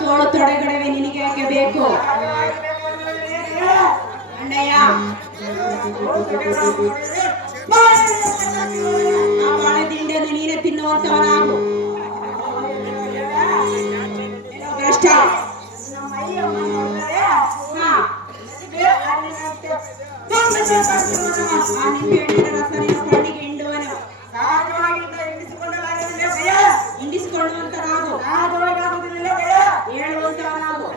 ತೋಳು ತೊಡೆಗಡವೆ ನಿನಗೆ ಯಾಕೆ ಬೇಕು ಅಣ್ಣಯ್ಯ? ಆ ಬಾಳೆ ದಿಂಡೆಯನ್ನು ನೀನೆ ತಿನ್ನುವಂತವನಾಗು. ಕಷ್ಟ ನಿಂಬೆಹಣ್ಣಿನ ರಸ ನಿನ್ನ ಕಣ್ಣಿಗೆ ಹಿಂಡುವನು. ಹಿಂಡಿಸಿಕೊಳ್ಳುವಂತನಾಗು, ಹೇಳುವಂತವನಾಗು.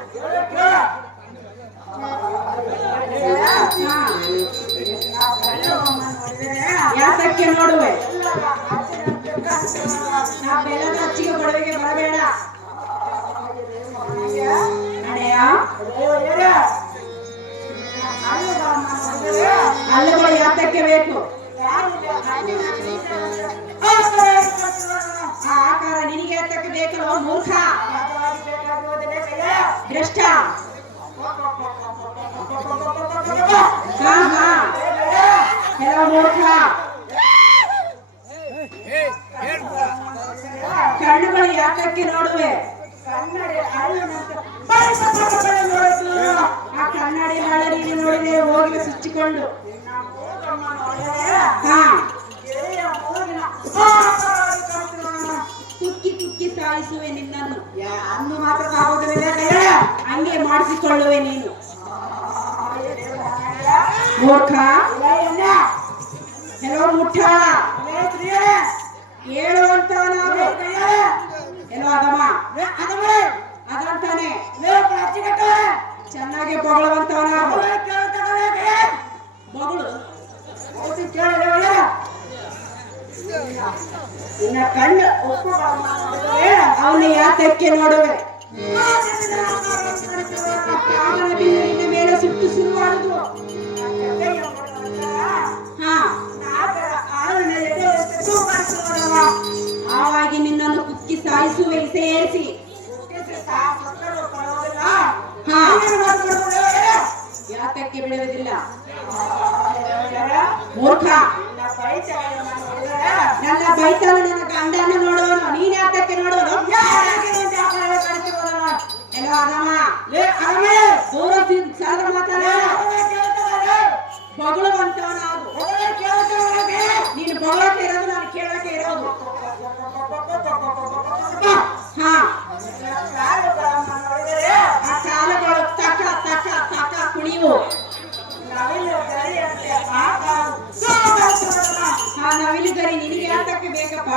ಯಾತಕ್ಕೆ ನೋಡುವೆ? ನಾ ಬೆಲ್ಲದ ಅಚ್ಚಿಗೆ ಕೊಡುವೆಗೆ ಬರಬೇಡ ನಡೆಯ. ಅಲ್ಲುಗಳು ಯಾತಕ್ಕೆ ಬೇಕು? ಆಕಾರ ನಿನಗೆ ಯಾತಕ್ಕೆ ಬೇಕಲ್ಲ ಮೂರ್ಖ ಭ್ರಷ್ಟ. ಕೆಲವು ಮೂರ್ಖ ಕಣ್ಣುಗಳು ಯಾತಕ್ಕೆ ನೋಡುವೆ? ಆ ಕನ್ನಡಿ ಹಳ್ಳಿ ನೋಡಿದೆ ಹೋಗಿ ಸುಚ್ಚಿಕೊಂಡು ಕುಕ್ಕಿ ಕುಕ್ಕಿ ಸಾಯಿಸುವೆ ನಿನ್ನನ್ನು. ಅಂದು ಮಾತ್ರ ಹಂಗೆ ಮಾಡಿಸಿಕೊಳ್ಳುವೆ ನೀನು ಮೂರ್ಖ. ಕೆಲವು ಮುಟ್ಟ ಹೇಳುವಂತವನಾಗು. ಎಲ್ಲೋ ಅದಮ್ಮ ಅದಂತಾನೆ ಚೆನ್ನಾಗಿ ಬೊಗಳುವಂತವನಾಗು. ಬೊಗಳು ನಿನ್ನ ಕಣ್ಣು ಅವನ ಯಾತಕ್ಕೆ ನೋಡುವೆ? ಅವನ ಬಿಲ್ಲಿನ ಮೇಲೆ ಸುಟ್ಟು ಶುರುವಾದುದು. ಆವಾಗಿ ನಿನ್ನನ್ನು ಕುಕ್ಕಿ ಸಾಯಿಸುವೆ ಸೇರಿಸಿ. ಯಾತಕ್ಕೆ ಬಿಡುವುದಿಲ್ಲ ಮೂರ್ಖ? ನನ್ನ ಬೈತವ ನನ್ನ ಗಂಡನ್ನು ನೋಡುವನು, ನೀನ್ ಯಾತಕ್ಕೆ ನೋಡುವನು? ಎಲ್ಲೋ ಅದಮ್ಮ ದೂರ ಸಾದ್ರ ಮಾತಾಡ. ಬೊಗಳುವಂತವನಾಗು. ನೀನು ಬೊಗಳಕ್ಕೆ ಇರೋದು, ನಾನು ಕೇಳಕ್ಕೆ ಇರೋದು. ಆ ಕಾಲಗಳು ತಕ ತಕ ತಕ ಕುಣಿಯು. ನವಿಲು ಗರಿ ನಿನಗೆ ಯಾತಕ್ಕೆ ಬೇಕಪ್ಪ?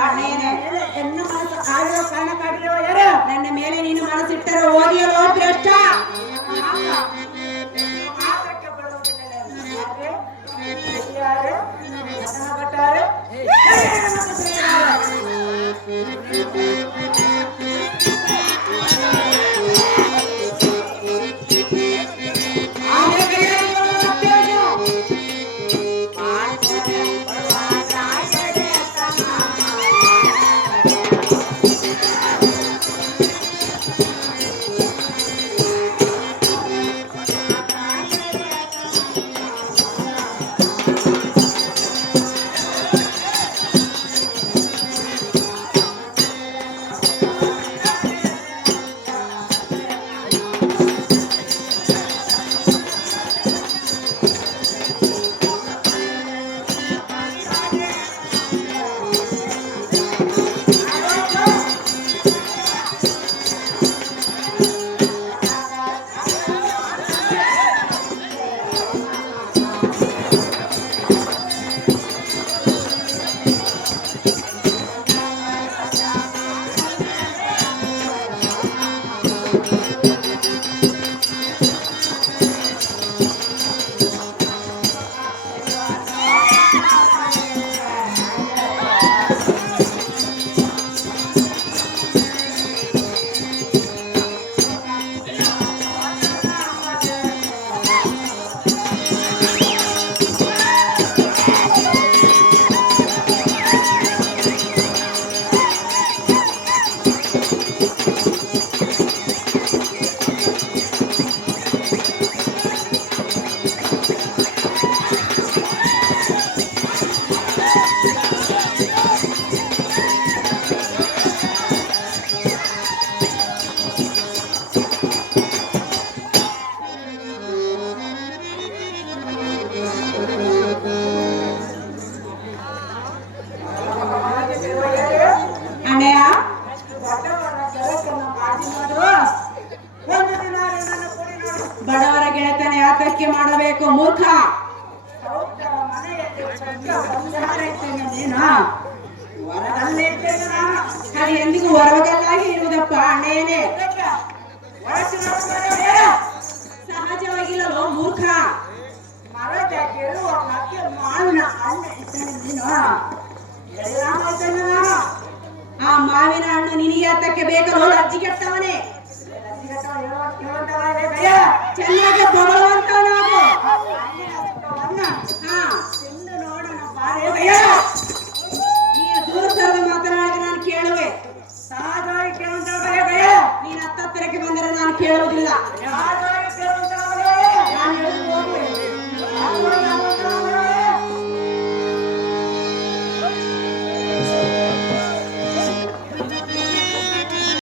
ನನ್ನ ಮೇಲೆ ನೀನು ಮನಸ್ಸಿಟ್ಟರೆ ಓದಿಯಲ್ಲೋ ಭ್ರಷ್ಟ. ಯಾರು ಮಾಡಬೇಕು ಮೂರ್ಖ. ಅದು ಎಂದಿಗೂ ಹೊರಗಲ್ಲಾಗಿ ಇರುವುದಪ್ಪ ಅಣ್ಣೇನೆ. ಸಹಜವಾಗಿಲ್ಲೋ ಮೂರ್ಖ. ಆ ಮಾವಿನ ಹಣ್ಣು ನಿನಗೆ ಹತ್ತಕ್ಕೆ ಬೇಕಲ್ಲ ಅಜ್ಜಿ ಕೆಟ್ಟವನೇ. ಚೆನ್ನಾಗಿ ಬರುವಂತವನಾಗು. ನೀನು ದೂರ ಸರದ ಮಾತನಾಡಿದ್ರೆ ನಾನು ಕೇಳುವೆ. ನೀನು ಹತ್ತತ್ತರಕ್ಕೆ ಬಂದರೆ ನಾನು ಕೇಳುವುದಿಲ್ಲ.